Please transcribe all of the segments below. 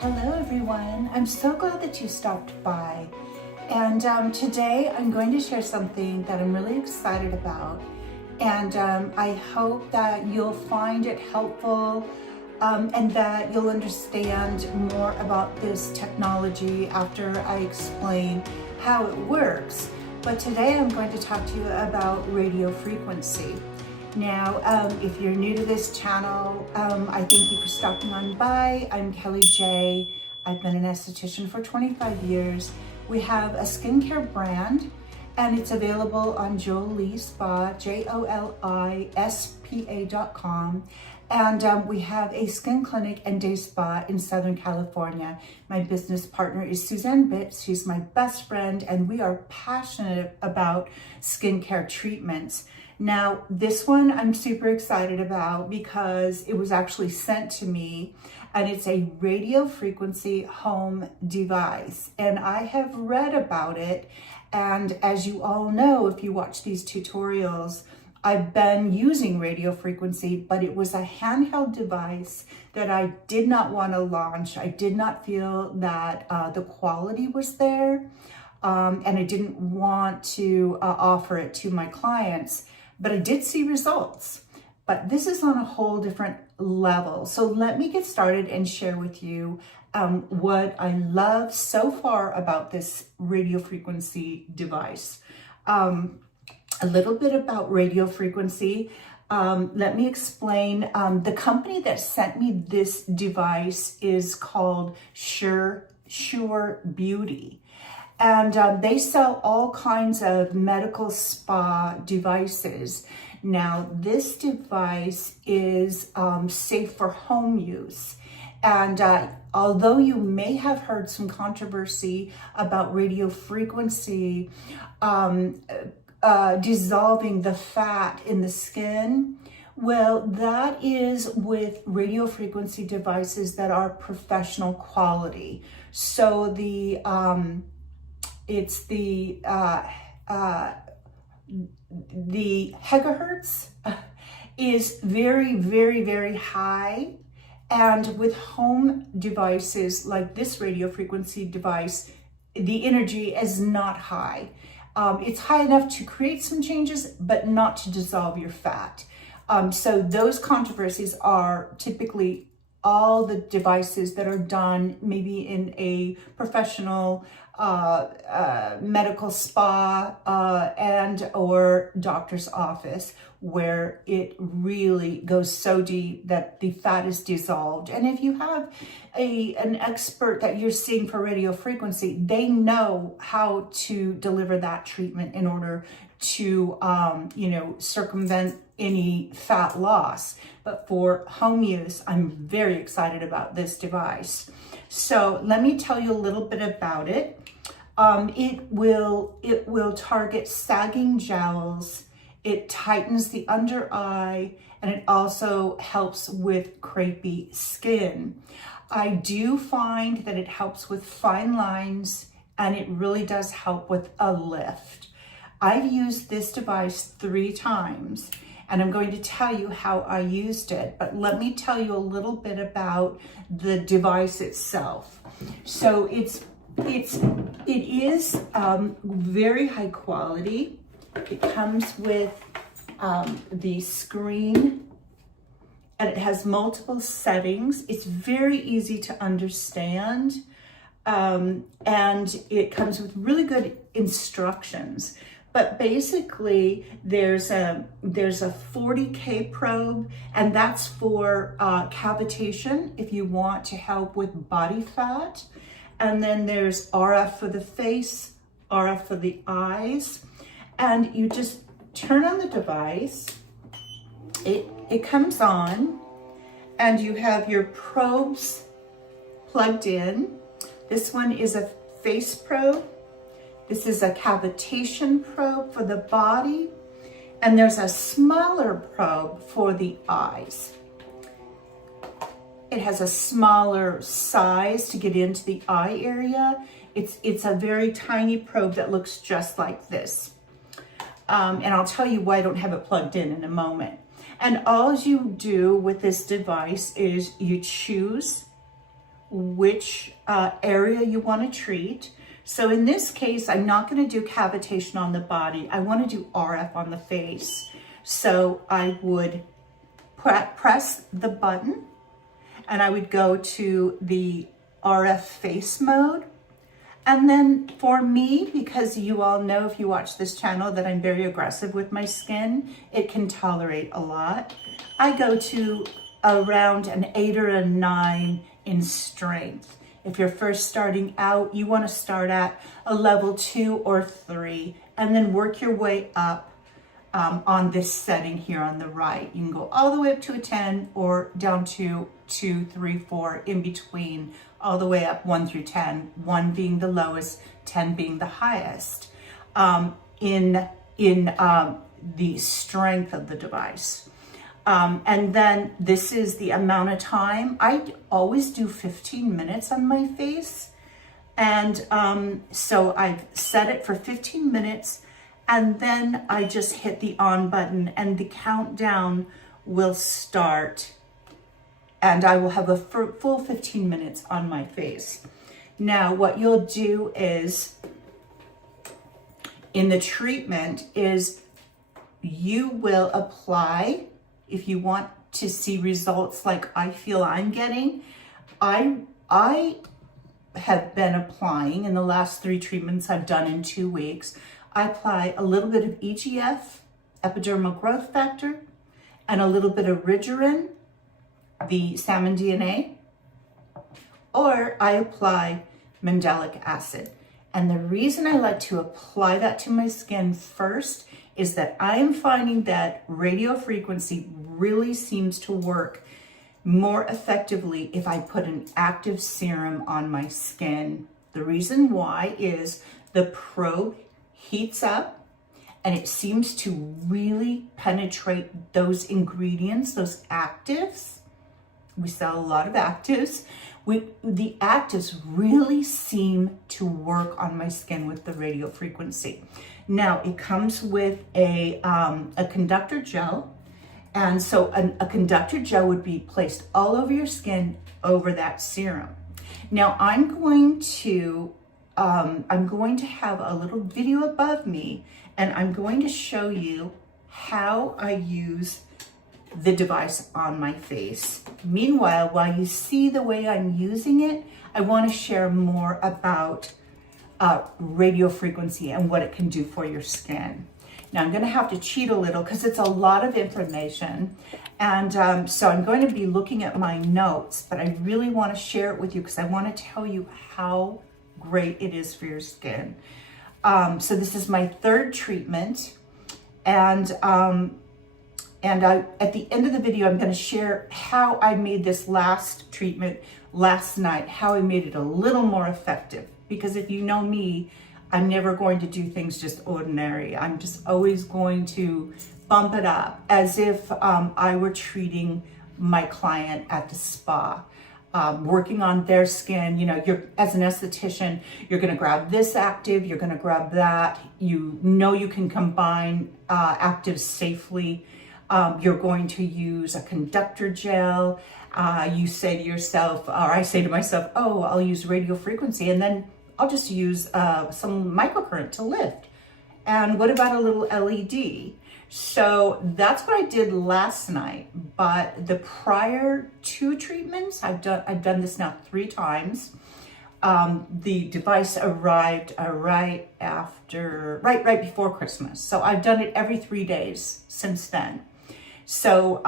Hello everyone, I'm so glad that you stopped by. And today I'm going to share something that I'm really excited about. And I hope that you'll find it helpful and that you'll understand more about this technology after I explain how it works. But today I'm going to talk to you about radio frequency. Now, if you're new to this channel, I thank you for stopping on by. I'm Kelly J. I've been an esthetician for 25 years. We have a skincare brand, and it's available on Jolie Spa, JOLISPA.com. And we have a skin clinic and day spa in Southern California. My business partner is Suzanne Bitts. She's my best friend, and we are passionate about skincare treatments. Now, this one I'm super excited about because it was actually sent to me, and it's a radio frequency home device. And I have read about it, and as you all know, if you watch these tutorials, I've been using radio frequency, but it was a handheld device that I did not want to launch. I did not feel that the quality was there, and I didn't want to offer it to my clients. But I did see results. But this is on a whole different level. So let me get started and share with you what I love so far about this radio frequency device. A little bit about radio frequency. Let me explain. The company that sent me this device is called Sure Beauty. And they sell all kinds of medical spa devices. Now, this device is safe for home use. And although you may have heard some controversy about radio frequency dissolving the fat in the skin, well, that is with radio frequency devices that are professional quality. So it's the megahertz is very, very, very high. And with home devices like this radio frequency device, the energy is not high. It's high enough to create some changes, but not to dissolve your fat. So those controversies are typically all the devices that are done maybe in a professional medical spa and or doctor's office, where it really goes so deep that the fat is dissolved. And if you have an expert that you're seeing for radio frequency, they know how to deliver that treatment in order to circumvent any fat loss. But for home use, I'm very excited about this device. So let me tell you a little bit about it. It will target sagging jowls. It tightens the under eye, and it also helps with crepey skin. I do find that it helps with fine lines, and it really does help with a lift. I've used this device 3 times, and I'm going to tell you how I used it, but let me tell you a little bit about the device itself. So it is very high quality. It comes with the screen, and it has multiple settings. It's very easy to understand, and it comes with really good instructions. But basically, there's a 40K probe, and that's for cavitation if you want to help with body fat. And then there's RF for the face, RF for the eyes. And you just turn on the device, it comes on, and you have your probes plugged in. This one is a face probe. This is a cavitation probe for the body, and there's a smaller probe for the eyes. It has a smaller size to get into the eye area. It's a very tiny probe that looks just like this. And I'll tell you why I don't have it plugged in a moment. And all you do with this device is you choose which area you want to treat. So in this case, I'm not going to do cavitation on the body. I want to do RF on the face. So I would press the button and I would go to the RF face mode. And then for me, because you all know if you watch this channel that I'm very aggressive with my skin, it can tolerate a lot. I go to around an 8 or a 9 in strength. If you're first starting out, you want to start at a level 2 or 3 and then work your way up on this setting here on the right. You can go all the way up to a 10 or down to 2, 3, 4, in between, all the way up 1 through 10, 1 being the lowest, 10 being the highest, in the strength of the device. And then this is the amount of time. I always do 15 minutes on my face. And so I've set it for 15 minutes and then I just hit the on button and the countdown will start and I will have a full 15 minutes on my face. Now, what you'll do is, in the treatment, is you will apply, if you want to see results like I feel I'm getting. I have been applying in the last 3 treatments I've done in 2 weeks. I apply a little bit of EGF, epidermal growth factor, and a little bit of Rigerin, the salmon DNA, or I apply mandelic acid. And the reason I like to apply that to my skin first is that I am finding that radiofrequency really seems to work more effectively if I put an active serum on my skin. The reason why is the probe heats up and it seems to really penetrate those ingredients, those actives. We sell a lot of actives. The actives really seem to work on my skin with the radiofrequency. Now, it comes with a conductor gel. And so a conductor gel would be placed all over your skin over that serum. Now, I'm going to have a little video above me and I'm going to show you how I use the device on my face. Meanwhile, while you see the way I'm using it, I want to share more about radiofrequency and what it can do for your skin. Now, I'm going to have to cheat a little because it's a lot of information. And so I'm going to be looking at my notes, but I really want to share it with you because I want to tell you how great it is for your skin. So this is my 3rd treatment. And at the end of the video, I'm going to share how I made this last treatment last night, how I made it a little more effective. Because if you know me, I'm never going to do things just ordinary. I'm just always going to bump it up as if I were treating my client at the spa, working on their skin. You know, you're, as an esthetician, you're going to grab this active, you're going to grab that. You know you can combine actives safely. You're going to use a conductor gel. You say to yourself, or I say to myself, oh, I'll use radiofrequency and then I'll just use some microcurrent to lift. And what about a little LED? So that's what I did last night. But the prior 2 treatments, I've done this now 3 times. The device arrived right before Christmas. So I've done it every 3 days since then. So,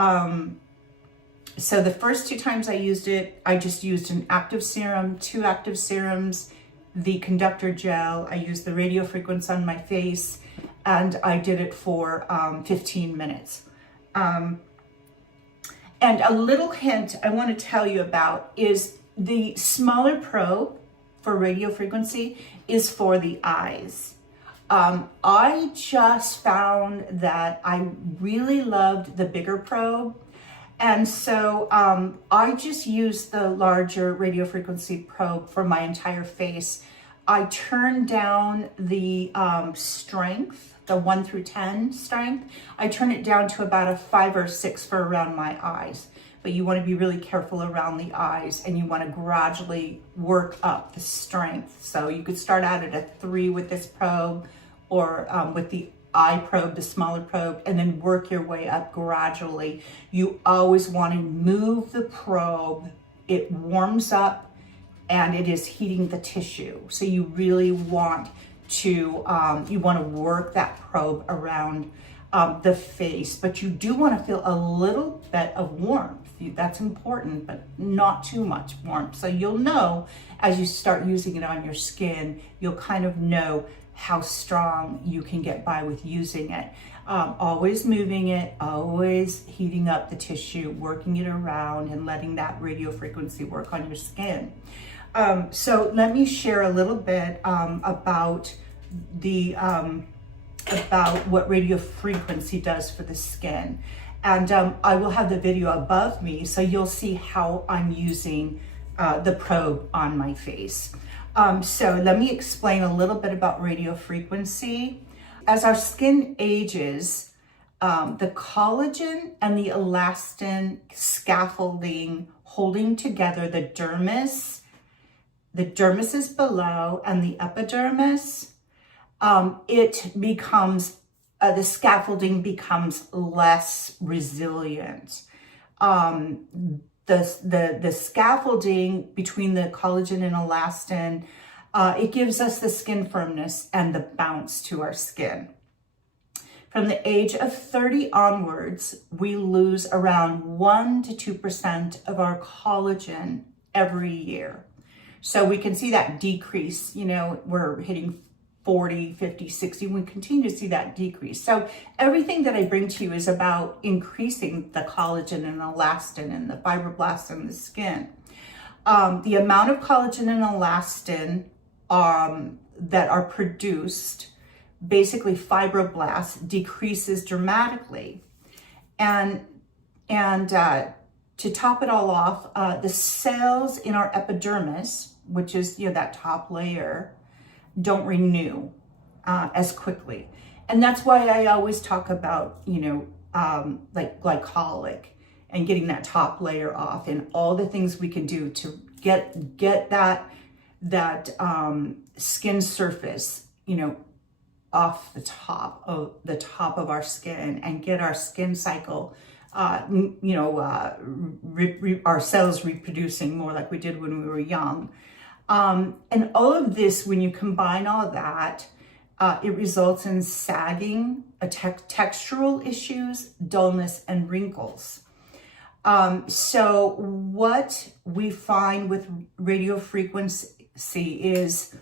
so the first 2 times I used it, I just used an active serum, 2 active serums, the conductor gel. I used the radiofrequency on my face, and I did it for 15 minutes. And a little hint I want to tell you about is the smaller probe for radiofrequency is for the eyes. I just found that I really loved the bigger probe. And so I just used the larger radiofrequency probe for my entire face. I turned down the strength, the 1 through 10 strength. I turned it down to about a 5 or 6 for around my eyes. but you want to be really careful around the eyes, and you want to gradually work up the strength. So you could start out at a 3 with this probe, or with the eye probe, the smaller probe, and then work your way up gradually. You always want to move the probe. It warms up and it is heating the tissue. So you really want to, work that probe around the face, but you do want to feel a little bit of warmth. That's important, but not too much warmth. So you'll know as you start using it on your skin, you'll kind of know how strong you can get by with using it. Always moving it, always heating up the tissue, working it around and letting that radiofrequency work on your skin. So let me share a little bit about what radiofrequency does for the skin. And I will have the video above me, so you'll see how I'm using the probe on my face. So let me explain a little bit about radiofrequency. As our skin ages, the collagen and the elastin scaffolding holding together the dermis is below, and the epidermis, the scaffolding becomes less resilient. The scaffolding between the collagen and elastin, it gives us the skin firmness and the bounce to our skin. From the age of 30 onwards, we lose around 1 to 2% of our collagen every year. So we can see that decrease, we're hitting 40, 50, 60, we continue to see that decrease. So everything that I bring to you is about increasing the collagen and elastin and the fibroblasts in the skin. The amount of collagen and elastin that are produced, basically fibroblasts, decreases dramatically. And to top it all off, the cells in our epidermis, which is that top layer, don't renew as quickly. And that's why I always talk about, like glycolic and getting that top layer off, and all the things we can do to get that skin surface, off the top of our skin, and get our skin cycle, our cells reproducing more like we did when we were young. And all of this, when you combine all that, it results in sagging, textural issues, dullness, and wrinkles. So what we find with radiofrequency is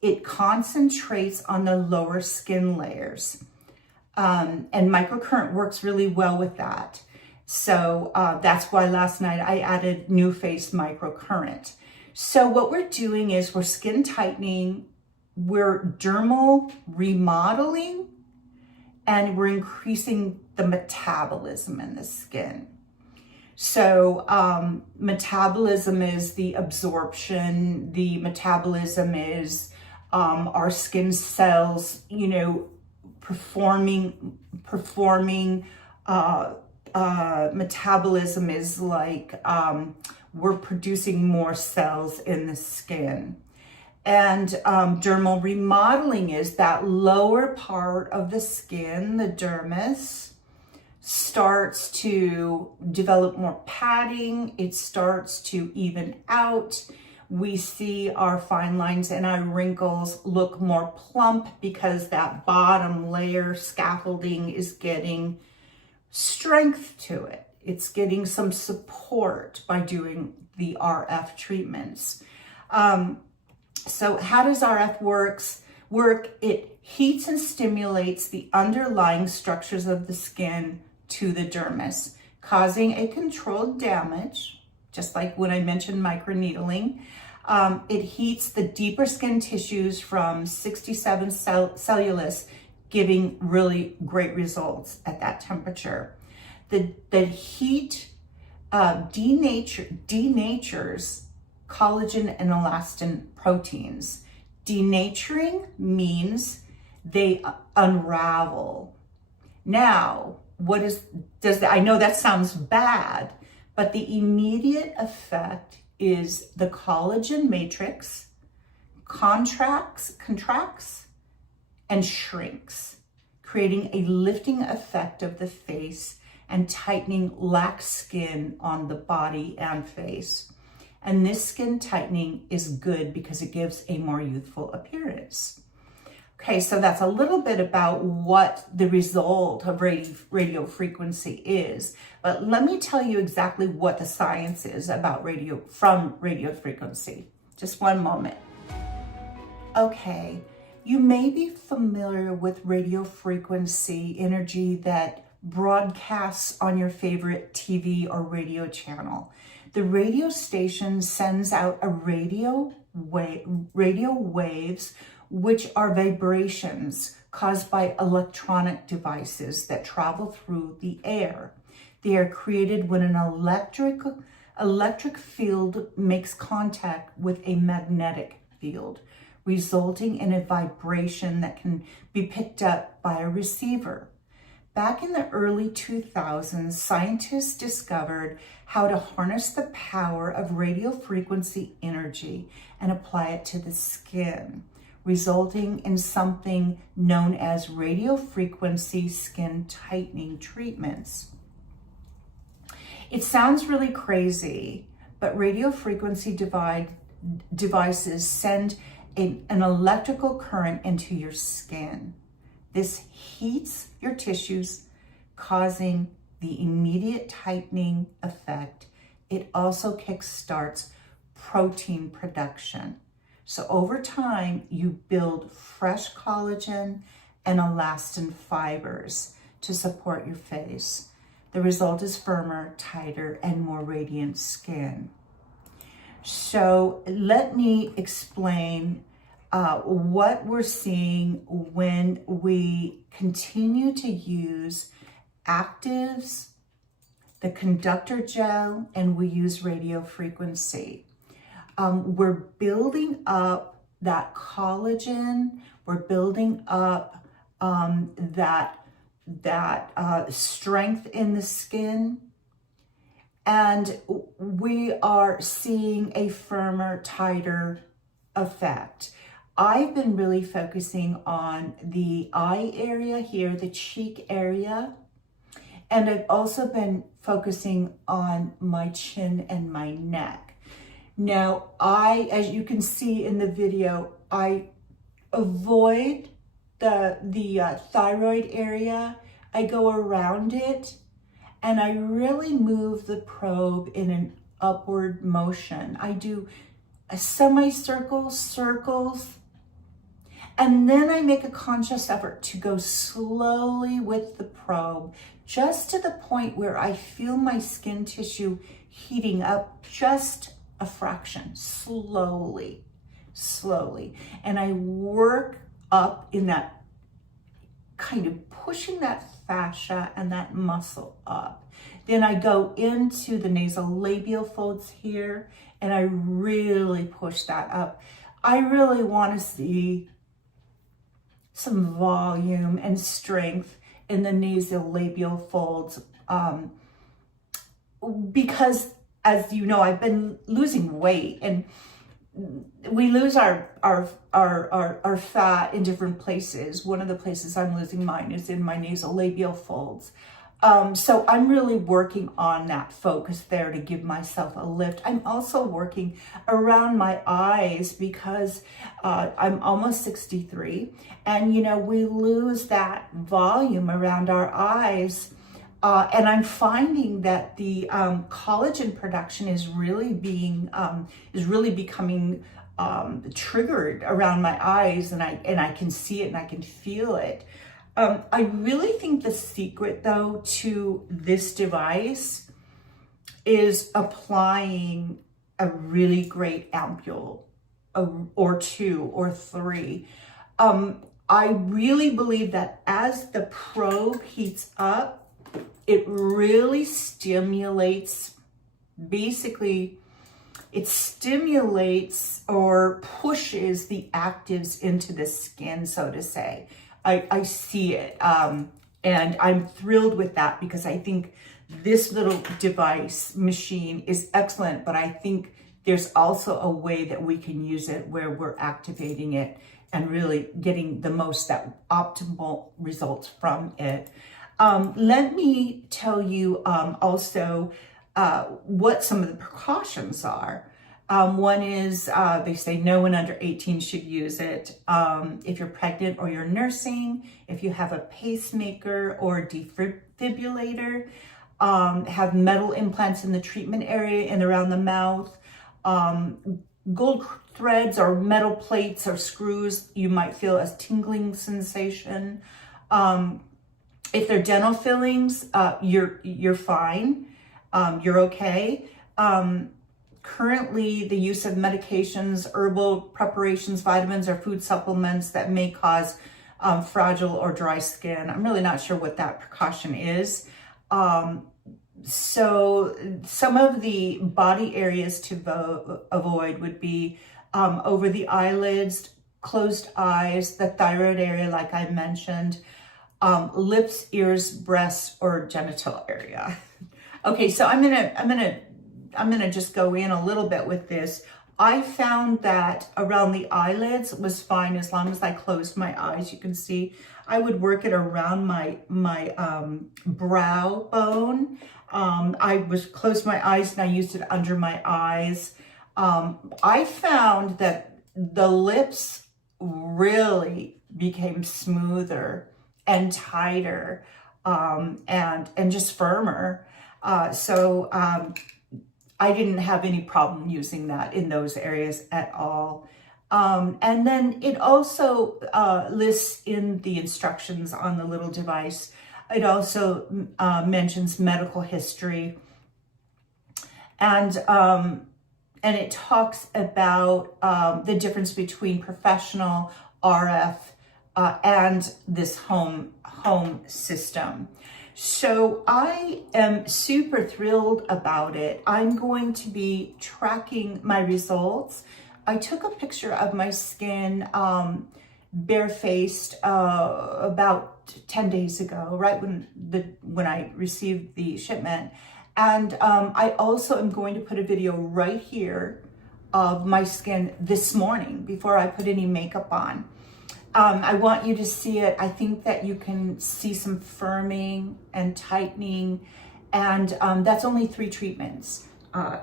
it concentrates on the lower skin layers. And microcurrent works really well with that. So that's why last night I added new phase microcurrent. So what we're doing is we're skin tightening, we're dermal remodeling, and we're increasing the metabolism in the skin. So metabolism is the absorption, the metabolism is our skin cells, performing metabolism is like we're producing more cells in the skin. And dermal remodeling is that lower part of the skin, the dermis, starts to develop more padding. It starts to even out. We see our fine lines and our wrinkles look more plump because that bottom layer scaffolding is getting strength to it. It's getting some support by doing the RF treatments. So how does RF work? It heats and stimulates the underlying structures of the skin to the dermis, causing a controlled damage, just like when I mentioned microneedling. It heats the deeper skin tissues from 67 cellulose, giving really great results at that temperature. The heat denatures collagen and elastin proteins. Denaturing means they unravel. Now, I know that sounds bad, but the immediate effect is the collagen matrix contracts, and shrinks, creating a lifting effect of the face and tightening lax skin on the body and face. And this skin tightening is good because it gives a more youthful appearance. Okay, so that's a little bit about what the result of radio frequency is. But let me tell you exactly what the science is about from radio frequency. Just one moment. Okay, you may be familiar with radio frequency energy that broadcasts on your favorite TV or radio channel. The radio station sends out a radio waves, which are vibrations caused by electronic devices that travel through the air. They are created when an electric field makes contact with a magnetic field, resulting in a vibration that can be picked up by a receiver. Back in the early 2000s, scientists discovered how to harness the power of radio frequency energy and apply it to the skin, resulting in something known as radio frequency skin tightening treatments. It sounds really crazy, but radio frequency devices send an electrical current into your skin. This heats your tissues, causing the immediate tightening effect. It also kickstarts protein production. So over time, you build fresh collagen and elastin fibers to support your face. The result is firmer, tighter, and more radiant skin. So let me explain what we're seeing when we continue to use actives, the conductor gel, and we use radio frequency. We're building up that collagen, we're building up that strength in the skin, and we are seeing a firmer, tighter effect. I've been really focusing on the eye area here, the cheek area, and I've also been focusing on my chin and my neck. Now, as you can see in the video, I avoid the thyroid area. I go around it, and I really move the probe in an upward motion. I do semicircles, circles, and then I make a conscious effort to go slowly with the probe, just to the point where I feel my skin tissue heating up just a fraction, slowly. And I work up in that kind of pushing that fascia and that muscle up. Then I go into the nasolabial folds here, and I really push that up. I really want to see some volume and strength in the nasolabial folds, because, as you know, I've been losing weight, and we lose our fat in different places. One of the places I'm losing mine is in my nasolabial folds. So I'm really working on that focus there to give myself a lift. I'm also working around my eyes because I'm almost 63, and we lose that volume around our eyes. And I'm finding that the collagen production is really becoming triggered around my eyes, and I can see it and I can feel it. I really think the secret, though, to this device is applying a really great ampule, or 2 or 3. I really believe that as the probe heats up, it really stimulates, or pushes the actives into the skin, so to say. I see it. And I'm thrilled with that because I think this little device machine is excellent, but I think there's also a way that we can use it where we're activating it and really getting the most that optimal results from it. Let me tell you also what some of the precautions are. One is they say no one under 18 should use it. If you're pregnant or you're nursing, if you have a pacemaker or defibrillator, have metal implants in the treatment area and around the mouth, gold threads or metal plates or screws, you might feel a tingling sensation. If they're dental fillings, you're fine. You're okay. Currently, the use of medications, herbal preparations, vitamins, or food supplements that may cause fragile or dry skin. I'm really not sure what that precaution is. So some of the body areas to avoid would be over the eyelids, closed eyes, the thyroid area, like I mentioned, lips, ears, breasts, or genital area. Okay, so I'm gonna just go in a little bit with this. I found that around the eyelids was fine as long as I closed my eyes. You can see I would work it around my brow bone. I was closed my eyes and I used it under my eyes. I found that the lips really became smoother and tighter and just firmer. So I didn't have any problem using that in those areas at all. And then it also lists in the instructions on the little device, it also mentions medical history. And it talks about the difference between professional RF and this home system. So I am super thrilled about it. I'm going to be tracking my results. I took a picture of my skin barefaced about 10 days ago, right when I received the shipment. And I also am going to put a video right here of my skin this morning before I put any makeup on. I want you to see it. I think that you can see some firming and tightening, and that's only 3 treatments.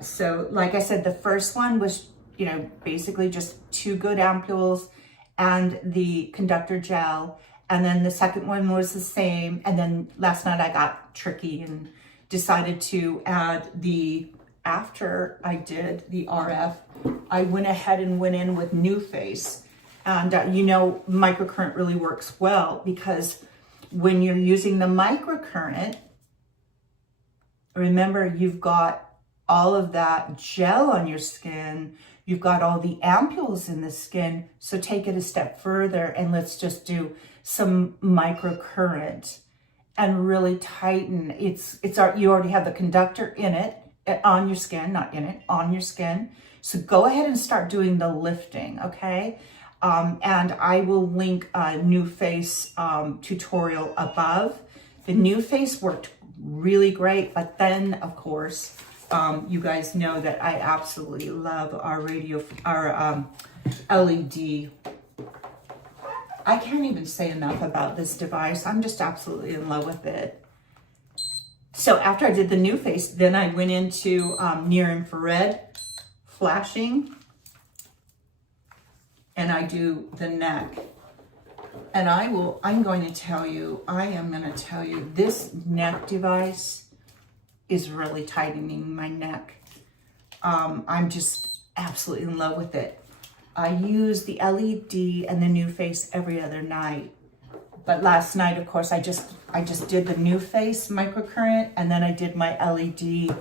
So like I said, the first one was, basically just 2 good ampoules and the conductor gel. And then the second one was the same. And then last night I got tricky and decided to add after I did the RF, I went ahead and went in with New Face. And microcurrent really works well because when you're using the microcurrent, remember you've got all of that gel on your skin, you've got all the ampoules in the skin, so take it a step further and let's just do some microcurrent and really tighten. You already have the conductor in it, on your skin, not in it, on your skin. So go ahead and start doing the lifting, okay? And I will link a New Face tutorial above. The New Face worked really great, but then of course, you guys know that I absolutely love our LED. I can't even say enough about this device. I'm just absolutely in love with it. So after I did the New Face, then I went into near infrared flashing. And I do the neck. And I am going to tell you, this neck device is really tightening my neck. I'm just absolutely in love with it. I use the LED and the New Face every other night. But last night, of course, I just did the New Face microcurrent, and then I did my LED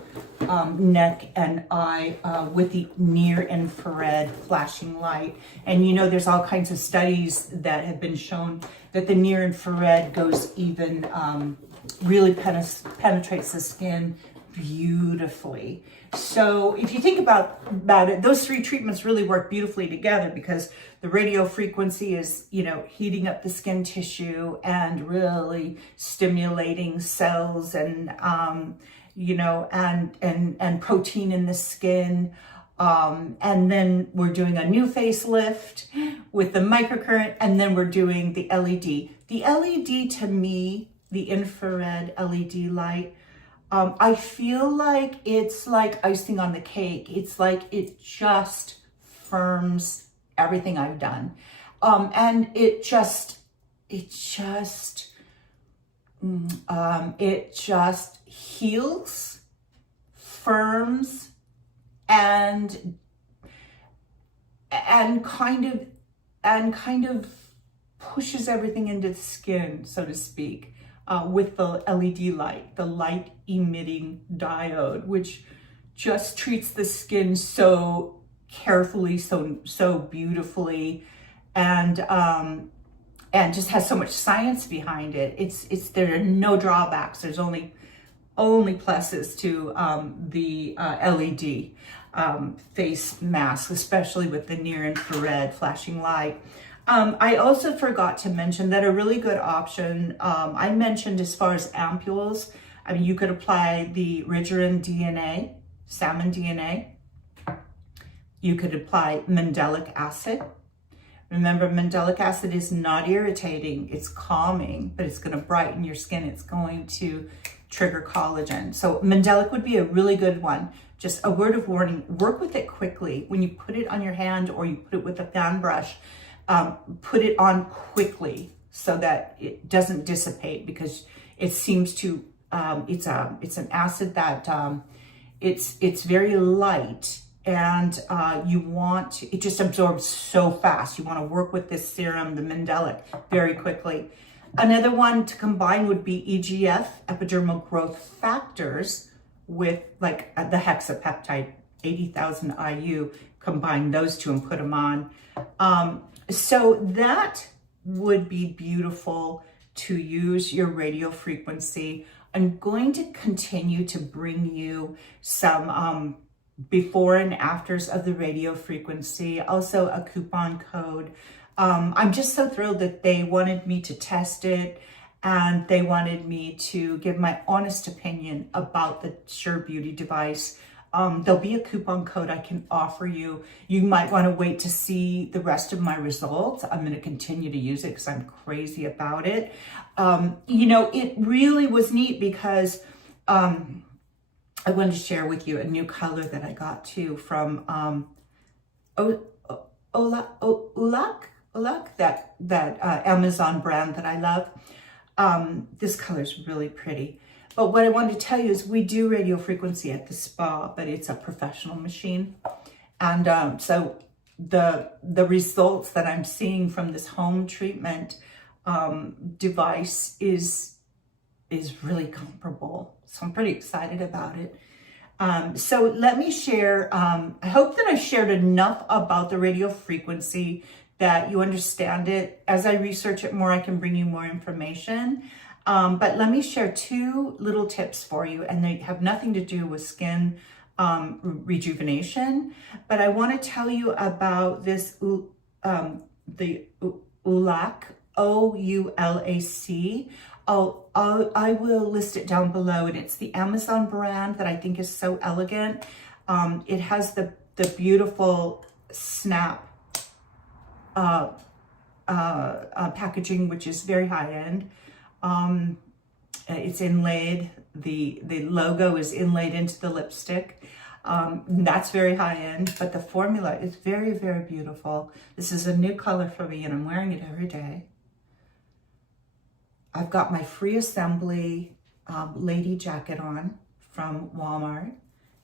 neck and eye with the near infrared flashing light. And there's all kinds of studies that have been shown that the near infrared goes even, really penetrates the skin beautifully. So if you think about it, those three treatments really work beautifully together, because the radio frequency is, you know, heating up the skin tissue and really stimulating cells and, you know, and protein in the skin. And then we're doing a new facelift with the microcurrent, and then we're doing the LED. The LED, to me, the infrared LED light, I feel like it's like icing on the cake. It's like it just firms everything I've done. And it just heals, firms, and kind of pushes everything into the skin, so to speak, with the LED light, the light emitting diode, which just treats the skin so carefully, so beautifully, and just has so much science behind it. There are no drawbacks. There's only pluses to the LED face mask, especially with the near infrared flashing light. I also forgot to mention that a really good option, I mentioned as far as ampoules, I mean, you could apply the Rigerin DNA, salmon DNA. You could apply mandelic acid. Remember, mandelic acid is not irritating, it's calming, but it's going to brighten your skin. It's going to trigger collagen. So mandelic would be a really good one. Just a word of warning, work with it quickly. When you put it on your hand or you put it with a fan brush, put it on quickly so that it doesn't dissipate, because it seems to, it's an acid that it's very light, and it just absorbs so fast. You want to work with this serum, the mandelic, very quickly. Another one to combine would be EGF, epidermal growth factors, with like the hexapeptide, 80,000 IU. Combine those two and put them on. So that would be beautiful to use your radio frequency. I'm going to continue to bring you some before and afters of the radio frequency, also a coupon code. I'm just so thrilled that they wanted me to test it, and they wanted me to give my honest opinion about the Sure Beauty device. There'll be a coupon code I can offer you. You might want to wait to see the rest of my results. I'm going to continue to use it because I'm crazy about it. You know, it really was neat because I wanted to share with you a new color that I got too from Ulak, that Amazon brand that I love. This color is really pretty. But what I wanted to tell you is we do radio frequency at the spa, but it's a professional machine. And so the results that I'm seeing from this home treatment device is really comparable. So I'm pretty excited about it. So let me share, I hope that I shared enough about the radio frequency that you understand it. As I research it more, I can bring you more information. But let me share two little tips for you, and they have nothing to do with skin rejuvenation. But I want to tell you about this, the Ulak, O-U-L-A-C. I will list it down below, and it's the Amazon brand that I think is so elegant. It has the beautiful snap packaging, which is very high end. It's inlaid. The logo is inlaid into the lipstick. That's very high end, but the formula is very, very beautiful. This is a new color for me, and I'm wearing it every day. I've got my free assembly lady jacket on from Walmart,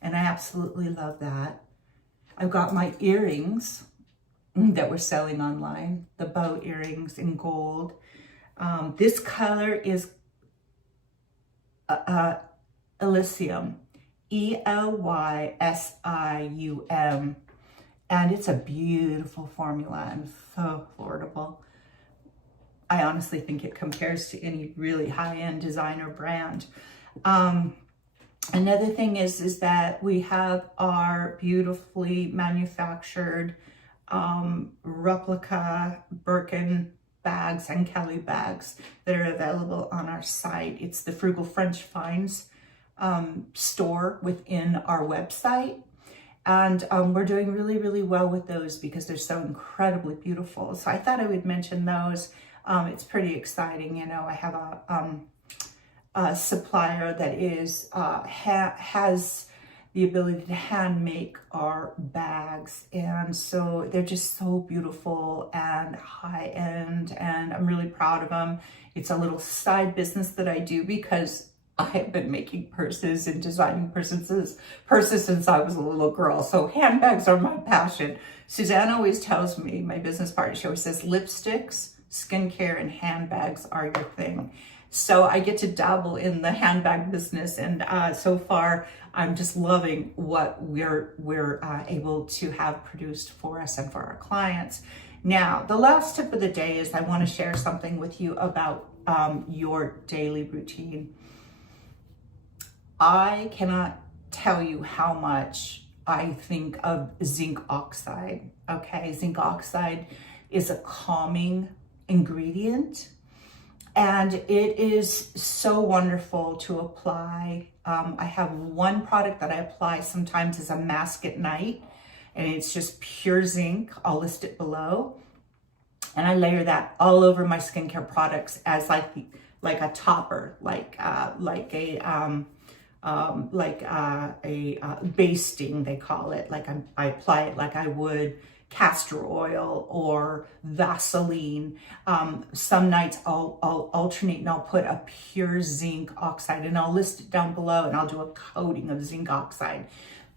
and I absolutely love that. I've got my earrings that we're selling online, the bow earrings in gold. This color is Elysium, E-L-Y-S-I-U-M, and it's a beautiful formula and so affordable. I honestly think it compares to any really high-end designer brand. Another thing is that we have our beautifully manufactured replica Birkin bags and Kelly bags that are available on our site. It's the Frugal French Finds store within our website. And we're doing really, really well with those because they're so incredibly beautiful. So I thought I would mention those. It's pretty exciting. You know, I have a supplier that is has the ability to hand make our bags, and so they're just so beautiful and high end, and I'm really proud of them. It's a little side business that I do because I have been making purses and designing purses since I was a little girl. So handbags are my passion. Suzanne always tells me, my business partner, she always says lipsticks, skincare, and handbags are your thing. So I get to dabble in the handbag business, and so far I'm just loving what we're able to have produced for us and for our clients. Now, the last tip of the day is I want to share something with you about your daily routine. I cannot tell you how much I think of zinc oxide. Okay, zinc oxide is a calming ingredient, and it is so wonderful to apply. I have one product that I apply sometimes as a mask at night, and it's just pure zinc. I'll list it below. And I layer that all over my skincare products as like a topper, like a basting, they call it. Like I apply it like I would castor oil or Vaseline. Some nights I'll alternate and I'll put a pure zinc oxide, and I'll list it down below, and I'll do a coating of zinc oxide.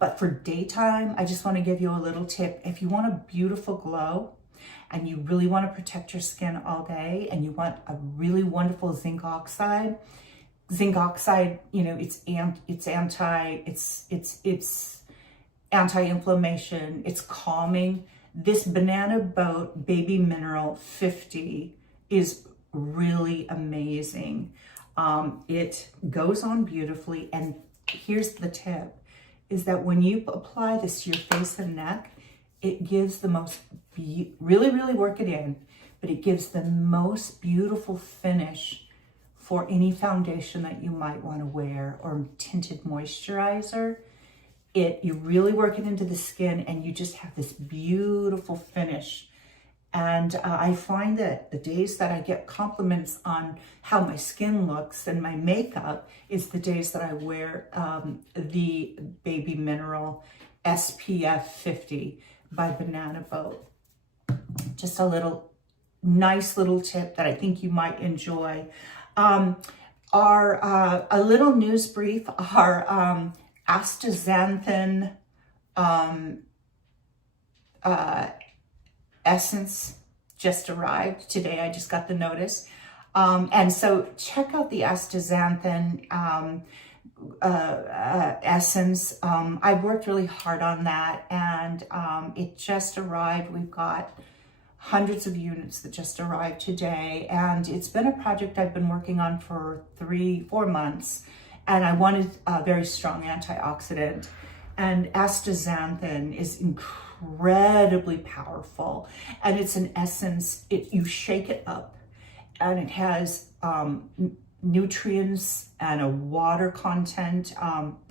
But for daytime, I just want to give you a little tip. If you want a beautiful glow and you really want to protect your skin all day, and you want a really wonderful zinc oxide, you know, it's anti-inflammation, it's calming. This Banana Boat Baby Mineral 50 is really amazing. It goes on beautifully, and here's the tip, is that when you apply this to your face and neck, it gives the most, really work it in, but it gives the most beautiful finish for any foundation that you might want to wear, or tinted moisturizer. You really work it into the skin, and you just have this beautiful finish. And I find that the days that I get compliments on how my skin looks and my makeup is the days that I wear the Baby Mineral SPF 50 by Banana Boat. Just a nice little tip that I think you might enjoy. A little news brief, our astaxanthin essence just arrived today. I just got the notice. And so check out the astaxanthin essence. I've worked really hard on that, and it just arrived. We've got hundreds of units that just arrived today, and it's been a project I've been working on for 3-4 months, and I wanted a very strong antioxidant, and astaxanthin is incredibly powerful, and it's an essence. You shake it up, and it has nutrients and a water content,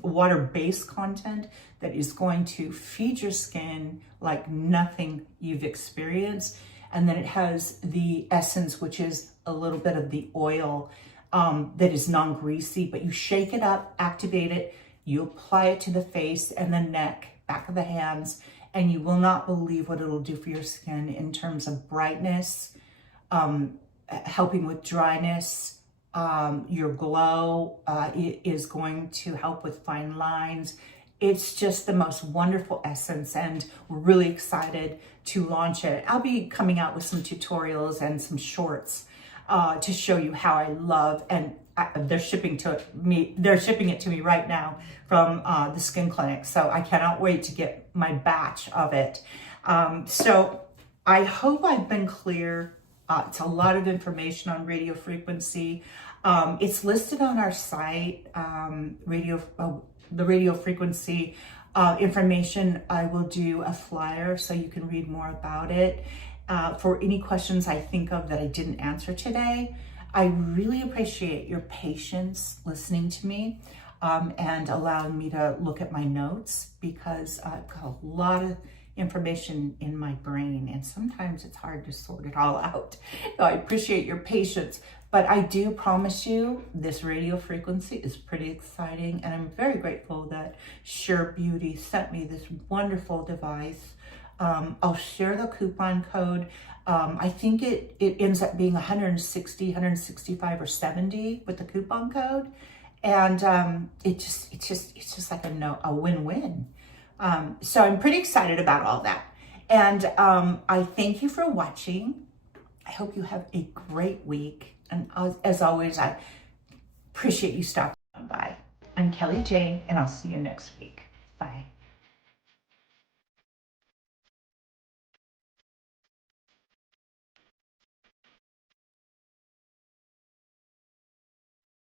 water-based content that is going to feed your skin like nothing you've experienced. And then it has the essence, which is a little bit of the oil that is non-greasy, but you shake it up, activate it, you apply it to the face and the neck, back of the hands, and you will not believe what it'll do for your skin in terms of brightness, helping with dryness. Your glow, it is going to help with fine lines. It's just the most wonderful essence, and we're really excited to launch it. I'll be coming out with some tutorials and some shorts to show you how I love, and they're shipping it to me right now from the skin clinic. So I cannot wait to get my batch of it. So I hope I've been clear. It's a lot of information on Radiofrequency. It's listed on our site, the radio frequency information. I will do a flyer so you can read more about it. For any questions I think of that I didn't answer today, I really appreciate your patience listening to me and allowing me to look at my notes, because I've got a lot of information in my brain and sometimes it's hard to sort it all out. So I appreciate your patience, but I do promise you this radio frequency is pretty exciting, and I'm very grateful that Sure Beauty sent me this wonderful device. I'll share the coupon code. I think it ends up being 160, 165 or 70 with the coupon code. And it's just like a win-win. So I'm pretty excited about all that. And I thank you for watching. I hope you have a great week. And as always, I appreciate you stopping by. I'm Kelly Jane, and I'll see you next week.